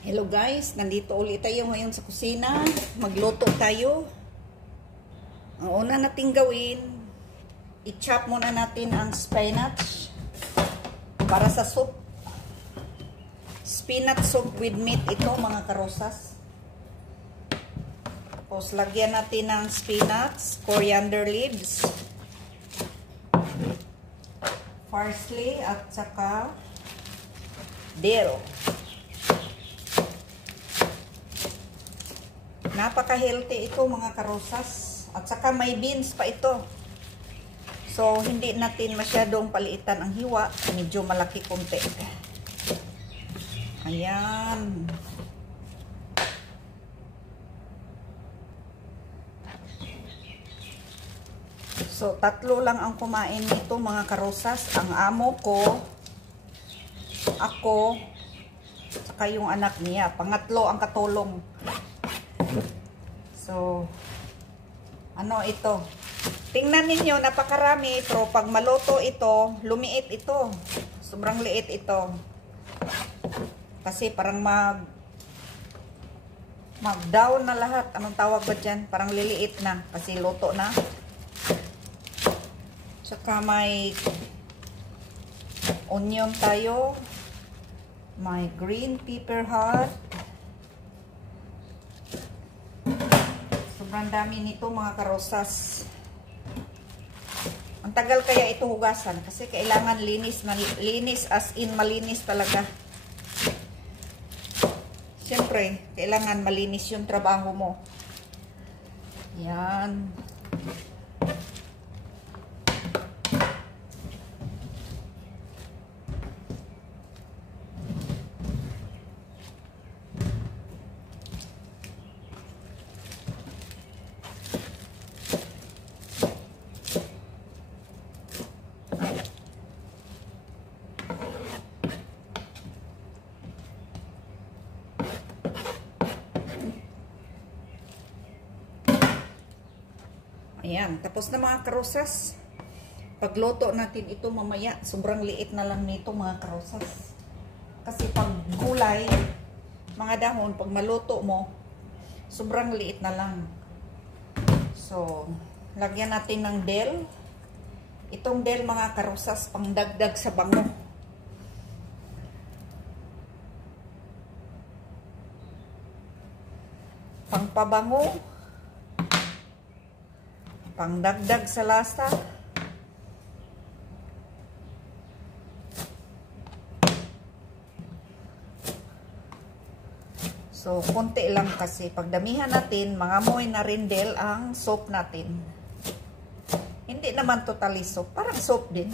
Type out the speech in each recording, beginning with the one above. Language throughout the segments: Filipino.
Hello guys, nandito ulit tayo ngayon sa kusina. Magluto tayo. Ang una nating gawin, i-chop muna natin ang spinach para sa soup. Spinach soup with meat ito mga karosas. Tapos lagyan natin ng spinach, coriander leaves, parsley at saka dill. Napaka-healthy ito mga karosas. At saka may beans pa ito. So, hindi natin masyadong paliitan ang hiwa. Medyo malaki konti. Ayan. So, tatlo lang ang kumain nito mga karosas. Ang amo ko, ako, saka yung anak niya. Pangatlo ang katulong. So, ano ito? Tingnan ninyo, napakarami. Pero pag maluto ito, lumiit ito. Sobrang liit ito. Kasi parang mag-down na lahat. Anong tawag ba dyan? Parang liliit na. Kasi luto na. Tsaka may onion tayo. May green pepper heart. Sobrang dami nito mga karosas. Ang tagal kaya ito hugasan kasi kailangan linis na linis, as in malinis talaga. Siyempre, kailangan malinis yung trabaho mo. Yan. Ayan, tapos na mga karosas. Pagluto natin ito mamaya, sobrang liit na lang nito mga karosas. Kasi pag gulay, mga dahon, pag maluto mo, sobrang liit na lang. So, lagyan natin ng dill. Itong dill mga karosas, pangdagdag sa bango. Pangpabango. Pangdagdag sa lasa. So, konti lang kasi. Pagdamihan natin, mangamoy na rin dill ang soup natin. Hindi naman totally soup. Parang soup din.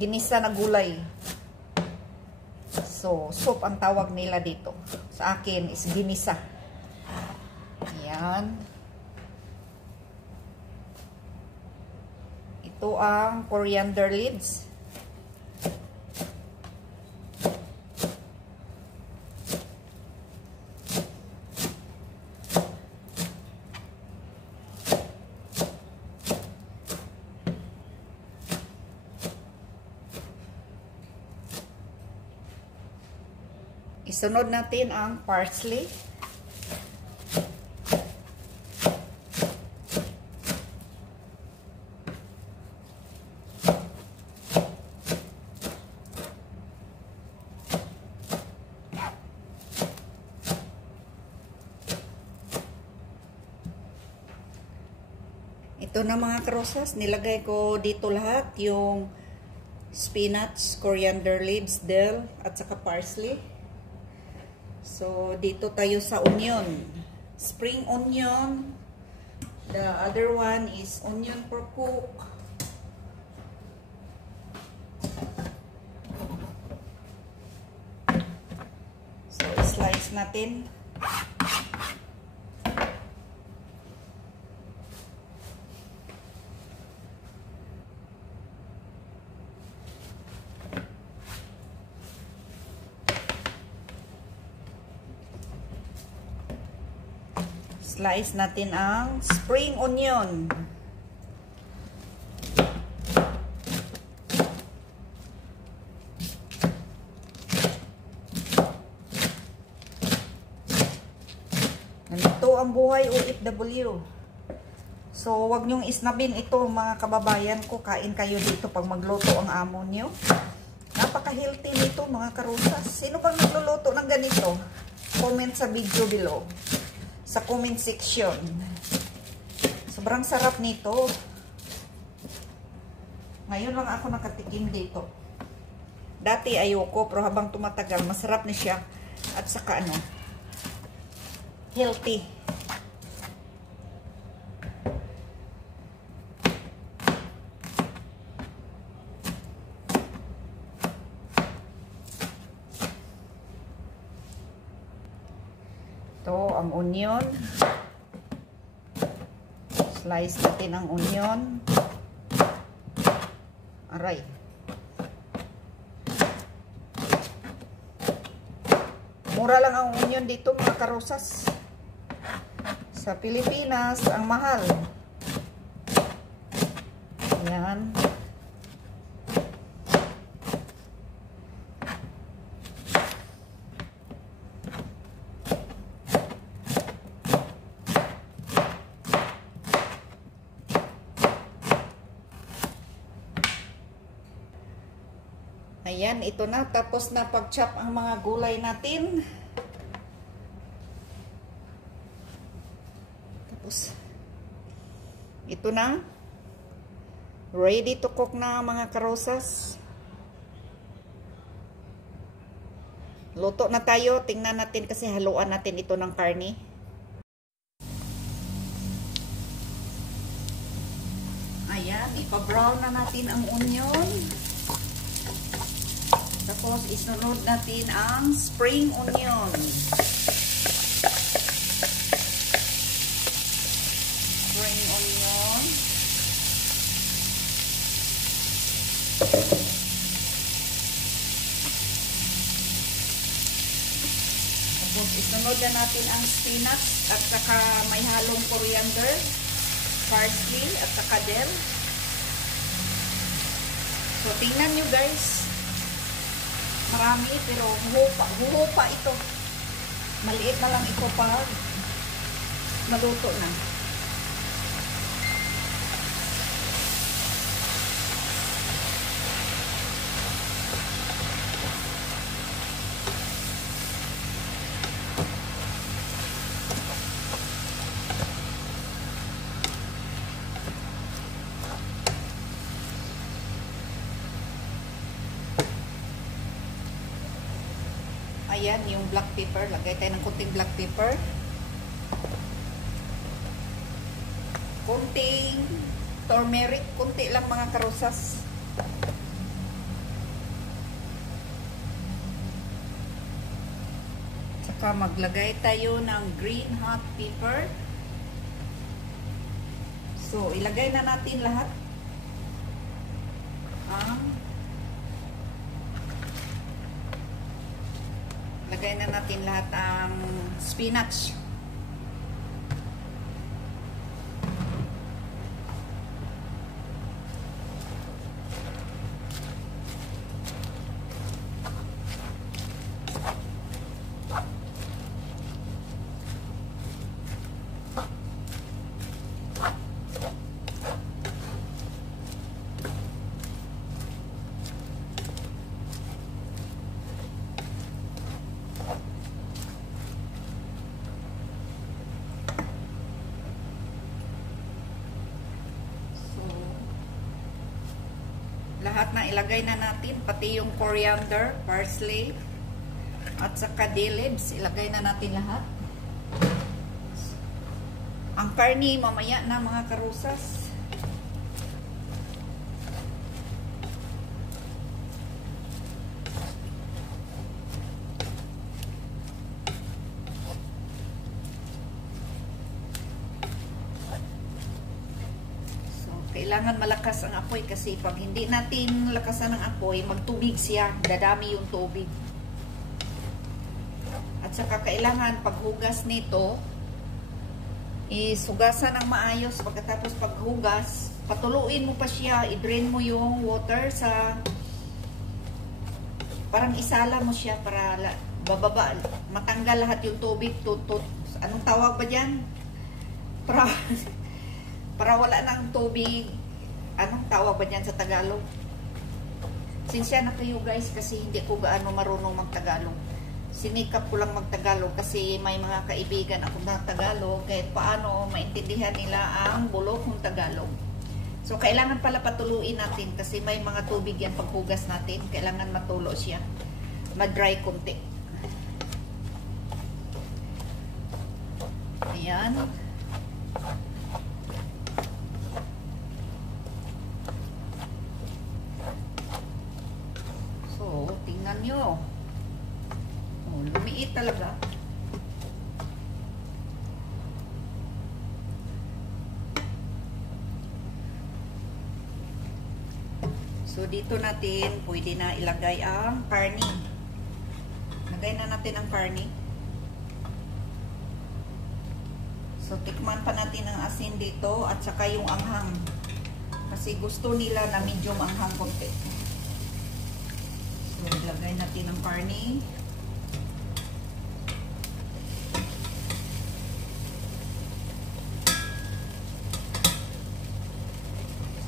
Ginisa na gulay. So, soup ang tawag nila dito. Sa akin is ginisa. Ayan. Ito ang coriander leaves. Isunod natin ang parsley. Ito na mga karosas, nilagay ko dito lahat yung spinach, coriander leaves, dill, at saka parsley. So, dito tayo sa onion. Spring onion. The other one is onion for cook. So, slice natin. Slice natin ang spring onion. Ito ang buhay OFW. So, wag nyong isnabin ito mga kababayan ko. Kain kayo dito pag magluto ang amo nyo. Napaka-healthy nito mga karusas. Sino bang nagluluto ng ganito? Comment sa video below. Sa comment section. Sobrang sarap nito. Ngayon lang ako nakatikim dito. Dati ayoko, pero habang tumatagal, masarap na siya. At saka ano, healthy. Ito, ang onion. Slice natin ang onion. Aray. Mura lang ang onion dito mga karusas. Sa Pilipinas, ang mahal. Ayan. Ayan, ito na. Tapos na pag-chop ang mga gulay natin. Tapos, ito na. Ready to cook na mga karosas. Luto na tayo. Tingnan natin kasi haluan natin ito ng karne. Ayan, ipa-brown na natin ang onion. Tapos, isunod natin ang spring onion. Spring onion. Tapos, isunod na natin ang spinach at saka may halong coriander, parsley at saka dill. So, tingnan nyo guys. Marami, pero huhupa ito. Maliit na lang ito pag maluto na. Ayan, yung black pepper. Lagay tayo ng kunting black pepper. Kunting turmeric. Kunti lang mga karusas. Saka maglagay tayo ng green hot pepper. So, ilagay na natin lahat. Lagay na natin lahat ang spinach. Lahat na ilagay na natin, pati yung coriander, parsley, at saka dill leaves, ilagay na natin lahat. Ang karni mamaya na mga karusas. Kailangan malakas ang apoy kasi pag hindi natin lakasan ang apoy, magtubig siya, dadami yung tubig. At saka kailangan paghugas nito, isugasan ng maayos. Pagkatapos paghugas, patuluin mo pa siya, i-drain mo yung water sa, parang isala mo siya para bababa, matanggal lahat yung tubig, anong tawag ba dyan? Para, para wala ng tubig. Anong tawag ba dyan sa Tagalog? Sinsya na kayo guys kasi hindi ko gaano marunong mag-Tagalog. Sinikap ko lang mag-Tagalog kasi may mga kaibigan ako na Tagalog kahit paano maintindihan nila ang bulok ng Tagalog. So kailangan pala patuluin natin kasi may mga tubig yan paghugas natin. Kailangan matulo siya. Mag-dry konti. Ayan. So, tingnan nyo. Oh, lumiit talaga. So, dito natin pwede na ilagay ang karni. Lagay na natin ang karni. So, tikman pa natin ang asin dito at saka yung anghang. Kasi gusto nila na medium anghang konti. So, ilagay natin ang karni.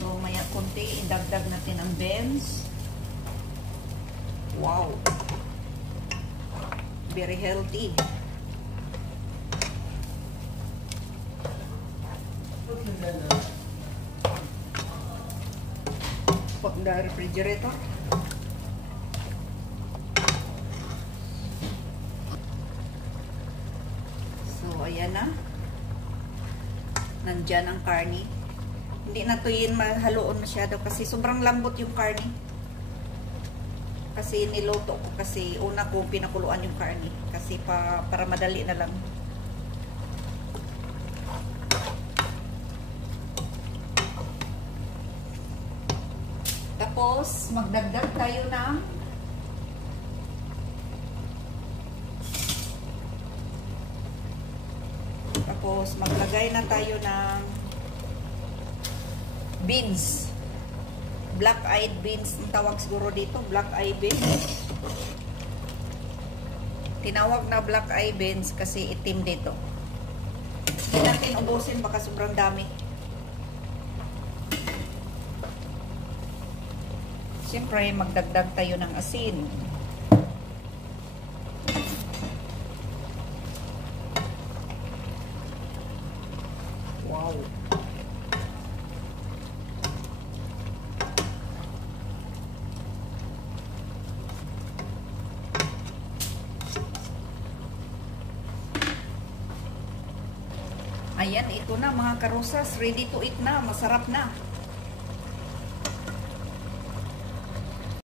So, maya konti, idagdag natin ang beans. Wow! Very healthy. Put in the refrigerator. So, ayan na. Nandyan ang karni. Hindi na to yun mahaloon masyado kasi sobrang lambot yung karni. Kasi niluto ko kasi una ko pinakuluan yung karni. Kasi para madali na lang. Tapos, magdagdag tayo ng maglagay na tayo ng beans. Black-eyed beans. Ang tawag siguro dito, black-eyed beans. Tinawag na black-eyed beans kasi itim dito. Hindi natin ubusin, baka sobrang dami. Siyempre, magdagdag tayo ng asin. Wow! Ayan, ito na mga karosas. Ready to eat na. Masarap na.